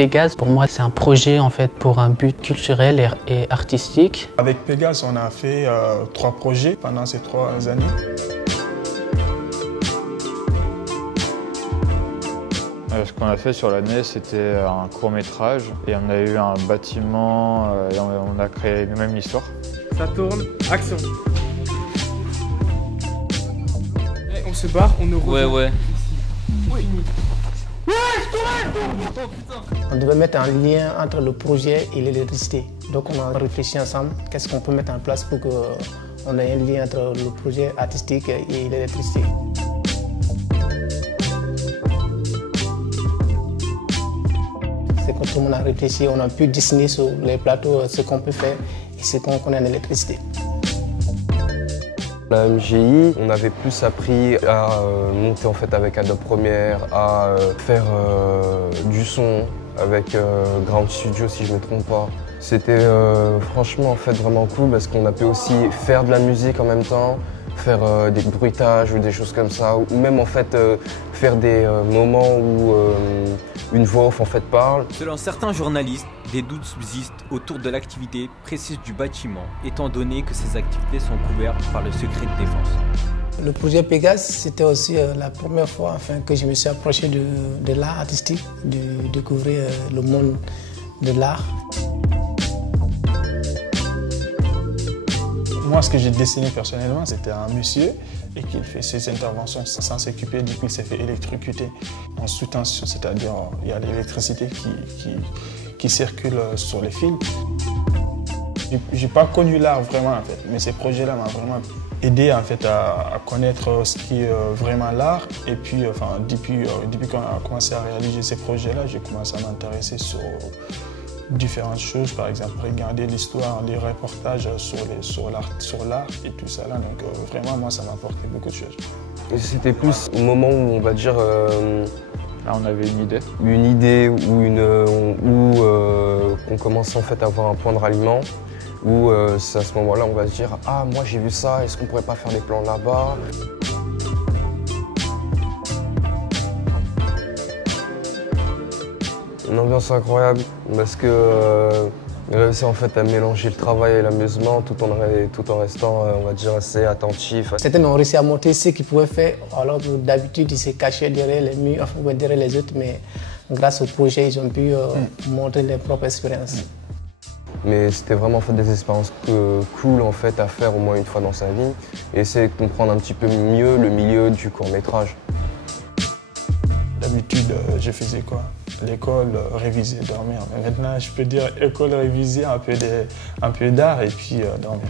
Pégase, pour moi, c'est un projet en fait pour un but culturel et artistique. Avec Pégase, on a fait 3 projets pendant ces 3 années. Ce qu'on a fait sur l'année, c'était un court-métrage et on a eu un bâtiment et on a créé nous-mêmes l'histoire. Ça tourne, action. Et on se barre, on nous retrouve. Ouais. Oui. On devait mettre un lien entre le projet et l'électricité. Donc on a réfléchi ensemble, qu'est-ce qu'on peut mettre en place pour qu'on ait un lien entre le projet artistique et l'électricité. C'est quand tout le monde a réfléchi, on a pu dessiner sur les plateaux ce qu'on peut faire et ce qu'on connaît en électricité. La MGI, on avait plus appris à monter en fait avec Adobe Premiere, à faire du son avec Ground Studio si je ne me trompe pas. C'était franchement en fait vraiment cool parce qu'on a pu aussi faire de la musique en même temps, faire des bruitages ou des choses comme ça, ou même en fait faire des moments où une voix off en fait parle. Selon certains journalistes, des doutes subsistent autour de l'activité précise du bâtiment, étant donné que ces activités sont couvertes par le secret de défense. Le projet Pégase, c'était aussi la première fois que je me suis approché de l'art artistique, de découvrir le monde de l'art. Moi, ce que j'ai dessiné personnellement, c'était un monsieur et qu'il fait ses interventions sans s'occuper, du coup il s'est fait électrocuter en sous-tension, c'est-à-dire il y a l'électricité qui circule sur les fils. J'ai pas connu l'art vraiment en fait, mais ces projets-là m'ont vraiment aidé en fait à connaître ce qui est vraiment l'art. Et puis depuis qu'on a commencé à réaliser ces projets-là, j'ai commencé à m'intéresser sur différentes choses, par exemple regarder l'histoire, les reportages sur l'art et tout ça là. Donc vraiment moi ça m'a apporté beaucoup de choses. C'était plus au moment où on va dire Là, on avait une idée. Une idée ou qu'on commence en fait à avoir un point de ralliement, où c'est à ce moment-là on va se dire ah moi j'ai vu ça, est-ce qu'on pourrait pas faire des plans là-bas? Une ambiance incroyable parce que réussi en fait à mélanger le travail et l'amusement tout en restant on va dire assez attentif. Certains ont réussi à montrer ce qu'ils pouvaient faire, alors que d'habitude ils se cachaient derrière les murs, enfin derrière les autres, mais grâce au projet ils ont pu montrer leurs propres expériences. Mais c'était vraiment en fait des expériences cool en fait à faire au moins une fois dans sa vie et essayer de comprendre un petit peu mieux le milieu du court-métrage. D'habitude, je faisais quoi? L'école, réviser, dormir. Mais maintenant, je peux dire école, réviser, un peu d'art et puis dormir.